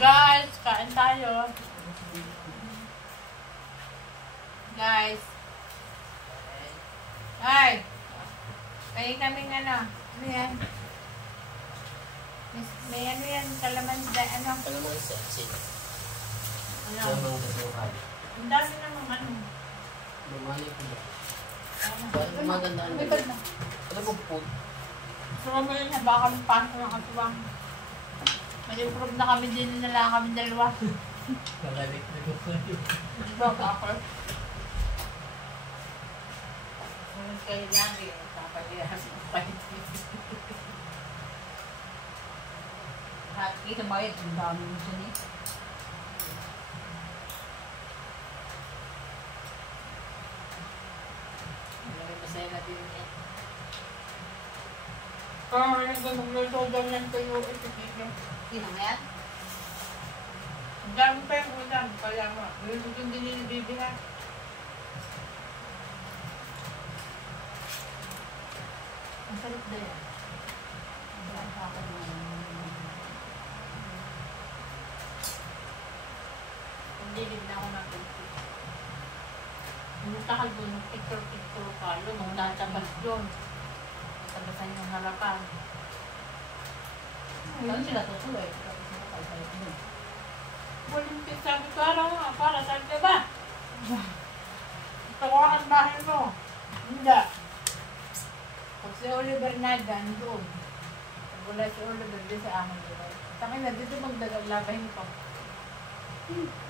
Guys, kain tayo. Guys. Ay! Kaya kaming ano? Ano yan? May ano yan? Kalamansi. Ano? Kalamansi. Sino? Ano? Lamang kasukal. Ang dami namang ano. Lumali ko ba? Ano? Maganda ang Bibad na. Ano po po? So kami yun, baka kami pasok ng katuwang. Mag-improve na kami din na lang kami dalawa. Nagalik na ko kayo. Baka ako. Ngayon kayo lang eh. Papalihan mo kayo. Lahat kita mo yun. Ang dami mo siya eh. Masaya na din yan. Parang nagmagluto daw ng tuyo ito dito. Sinang yan? Ang dami pa yung ulam. Kaya nga, yung din ni Bibi ha. Ang sarap na yan. Hindi din na ako nag-ulti. Pumunta ka doon, picture-picture ka. Yun, ang tatabas yun. Tabasan yung harapan. Saan sila tutuloy? Tapos nakapalpal ko doon. Walang sabi ko, para saan ka ba? Ito ko ang bahay mo. Hindi. Pag si Oliver Nagan doon. Pag wala si Oliver doon sa akin doon. Sakin na, dito magdagalabahin ko.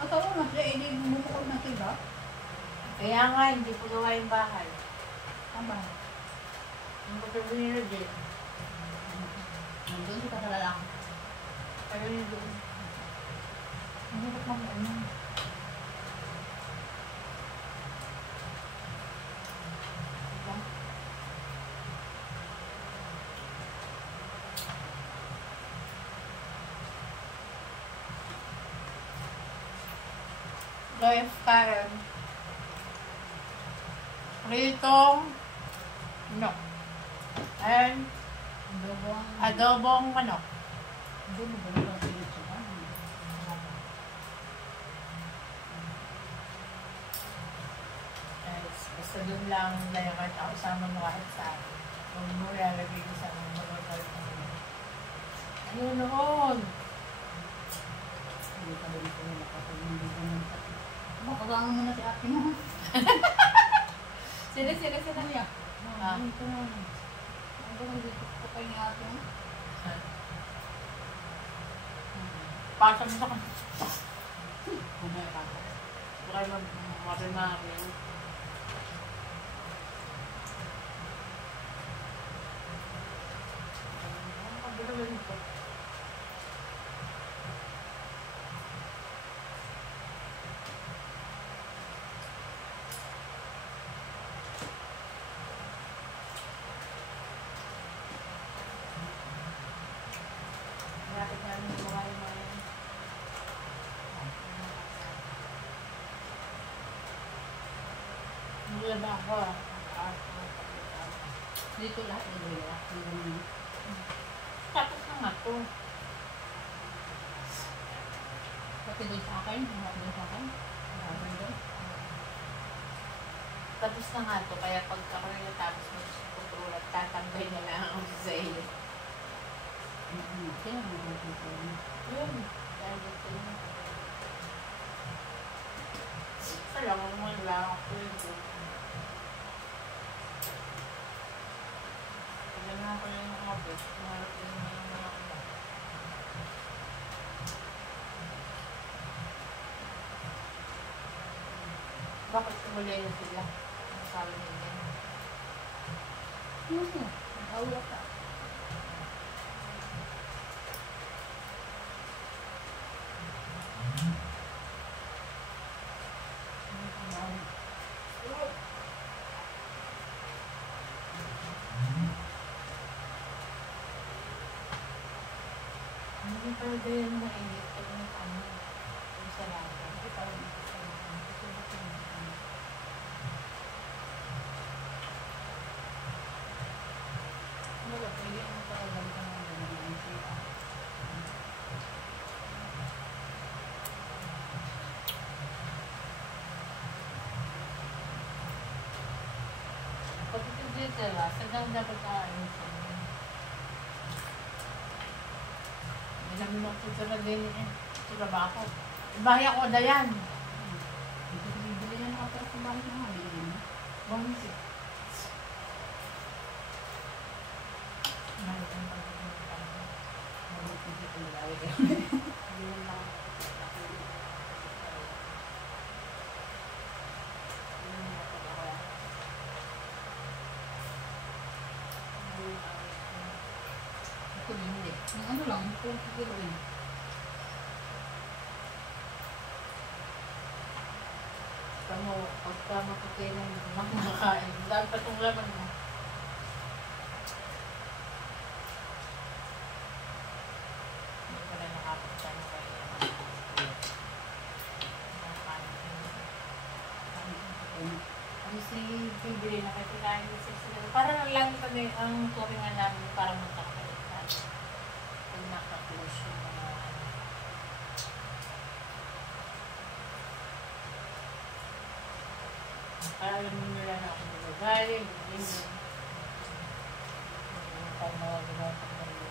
Asawa mo siya, hindi bumukod na siya. Kaya nga, hindi ko gawa yung bahay. Tama. Ang pagkabi nila din. Nandun siya sa lalaki. Ayaw niya doon. Ang hirap mga ano. Diba? Life Karen. Pritong manok. And adobong manok. Hindi mo ba naman pilit siya ba? Guys, basta doon lang na yung kahit ako sama mo kahit sa akin. Kung mo lalagay ko sa mga mga ano noon? Hindi ka rin ko nakapag-hindi ko naman sa makagangan mo na si ate mo. Sila. Kaya, Ah. ito na. Ang ganun dito ko kayo ni ate mo. Pasok mo sa kanila. Ano yung ate? Baka mag-marimari. Lapit namin yung mga yung hindi ba ako Dito lahat ng dalawa. Ang ganun. tapos na nga to. Pati doon sa akin. Pati doon sa akin. Marami doon. Tapos na nga to, kaya pag ako rin natapos mag-control tatambay na lang ako sa iyo. Kaya mo ba dito? Yun. Dahil dito yun. Alam mo naman lang ako yun. Pagyan na ako yung mga best. Marap yun yung mga ano. Bakit tumulay na sila? Ang sabi nila. Ano? Nag-aula ka. Hindi pa rin din mainit pag may ano. Yung salada. Hindi pa rin ito sa akin. Kasi ito yung ano. Wala, pwede mo pa alam ka ng ganyan. sila. Saan daw dapat ayusin? Hindi namin magtuturo din eh. Tura ba ako? Ibahay ako, Dayan. Bili yan ako sa bahay na nga. Bangsi. Ako din hindi. Yung ano lang, kung kikiluin. Kamu, pagka makakain ng makakain, dahil pa itong laman mo. Hindi ko na nakapunta na kayo. Ano si Bibili na kayo kinain ni Sixty. Parang lang kami ang turingan namin parang magkakalitan. Pag nakaklose yung mga ano. Kaya alam mo nila na ako nilagay, hindi. Pag mawagawa ko na yun.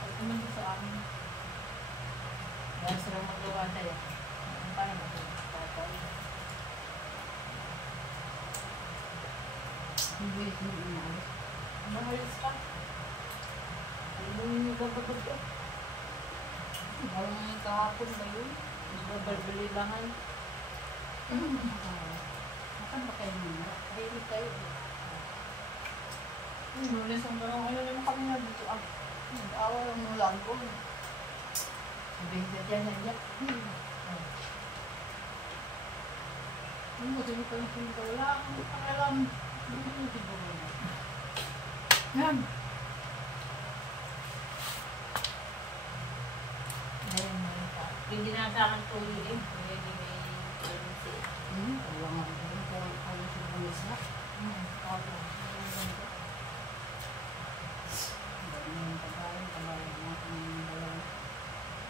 Sabi naman doon sa amin. Kaya sila magawa tayo. Paano magpapatay? Hindi ko inaalis. Mahalis ka. Ano mo yung gabagod ko? Parang ngayon kahapon ba yun? Babarbali langan. Makan ba kayo muna? Ready kayo. Lunes ang tanong, ano naman kami na dito? Nag-awa lang ng lago. Sabihin ka dyan, nandiyan. Ano mo, sino pa yung pinto? Wala akong pakialam. Hindi mo siguro na. Yan. Ayun, meron ka. Hindi na sa akin tuloy eh. Hindi may pregnancy. Wala nga rin. Parang ayaw sa bulis na. Okay. Dahil na yung pagkain, pagkain natin yung dalawa.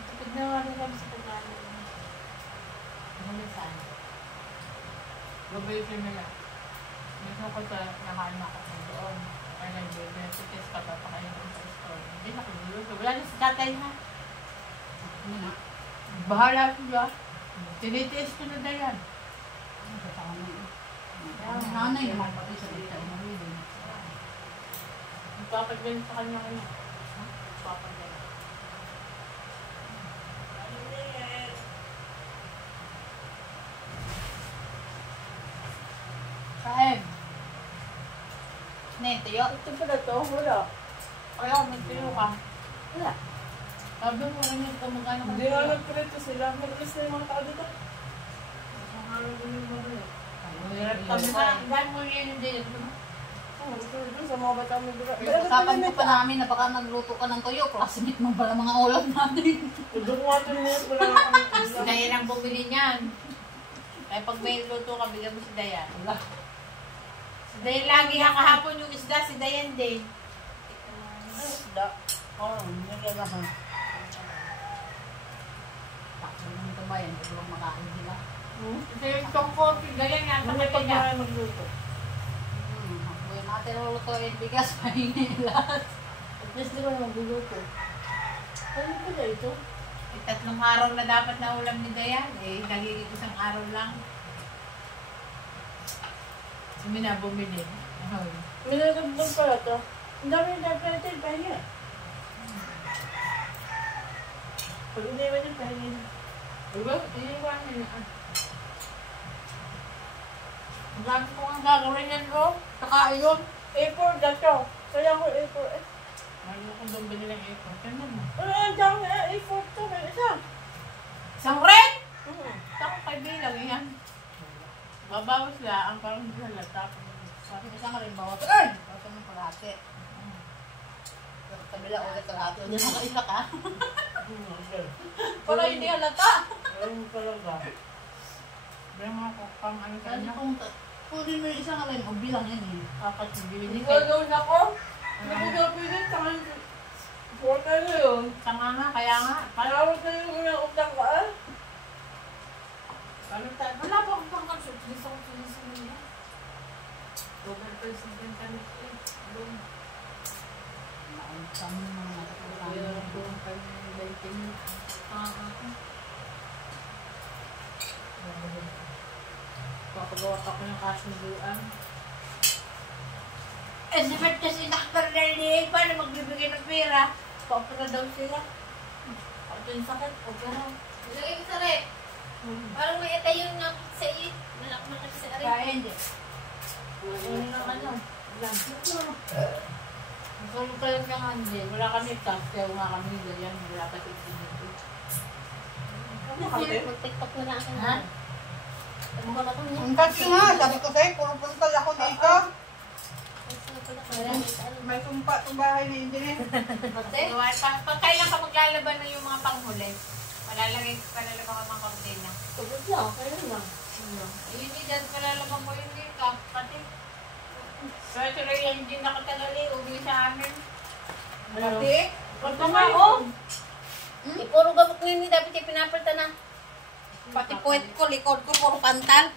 Tapos na nga rin kami sa pagkain. Ano saan? Gabay ko nila. Minsan ko sa nakain ako sa doon. Kaya nag-test ka pa kayo sa store. Hindi nakaguluto. Wala na si tatay ha. Ano na? Bahala sila. Tinitiis ko na yan. Ano ba tama yun? Ang nanay naman pati sa dito. Umamili. Magpapagyan sa kanya ngayon. Magpapagyan. Kain. Ne, tiyo. Ito pala to, wala. Kaya kung nagtiro ka. Wala. Sabi mo rin yung kamagana ka. Hindi nga nagpreto sila. Madalas na yung mga tao dito. Ang araw din yung mga Hirap kami na. Dahil mo yun yung din. Oo, doon sa mga bata mo dito. Usapan ko pa namin na baka nagluto ka ng tuyo. Classmate mo pala mga ulam natin. Doon nga ito na yun. Wala nga kami. Si Dayan ang bumili niyan. Kaya pag may luto ka, bigyan mo si Dayan. Wala. Si Dayan lagi nga kahapon yung isda, si Dayan din. Isda. Oo, nilalaman. Takbo ng kabayan. Pag lang makain sila. Ito yung tongko, si Dayan nga sa Ano pag kanila. na magluto? Hakboy natin lulutuin. Bigas mahinilas. At least di ba magluluto? Ano pala ito? Tatlong araw na dapat na ulam ni Dayan. Eh, nagiging isang araw lang. Sumina bumili. Ay. Minagandang pala ito. Ang dami yung dapat pahinga. Pag iniwan yung pahinga. Diba? Iniwan niya na. Ang dami ko ang gagawin yan, oh. Saka yun. A4 dato. Kaya ko A4. Ano kung doon ba nilang airport? Ano mo? Ang dami A4 to. May isa. Isang red! Tako kay bilang yan. Babawas lang. Ang parang halata. Sabi ko sa rin bawat. Bawat ng kalahati. Sa kabila ulit kalahati. Hindi na kaila ka. Para hindi halata. Ayun talaga. Bilang ako pang ano sa Sabi kanya. kong kunin mo yung isang alin. O bilang yan eh. Kapat si Bibili. Gagawin ako. Nagagawin din. Tangan. Porta na yun. Tanga nga, kaya nga. Palawag na yung unang utak ka. Paano tayo? Wala pa akong pangkonsult. Gusto ko sinisin niya. Overpriced din kami siya. Doon. Kami mga natapos Kaya doon kami 20 minutes. Papagawa ako ng kasunduan. Eh, si Bert kasi nakaparalig. Paano magbibigay ng pera? Paopera daw sila. Ako yung sakit, opera. Ilagay ko sa rep. Parang may ita yung sa iyo. Malak na kasi sa rep. Kaya hindi. Ano na ano? Lang. Masalo kayo ng hindi. Wala kami task. Kaya nga kami ganyan. Wala ka dito. Mag-tiktok na lang ako. Ha? Mukha ba ito niya? Punta nga, sabi ko sa'yo, puro puntal ako dito. May tumpa itong bahay ni Engineer. Kailan ka maglalaban na yung mga panghuli? Palalabang ka mga kortina. Tugod lang, kaya lang. Ayun ni Dad, palalabang ko yun din ka. Pati. Kaya sila yan din nakatagali. Uwi sa amin. Pati, Punta nga ako. Puro gabok ngayon ni dapat yung pinapalta na. pati puwet ko, likod ko, puro pantal.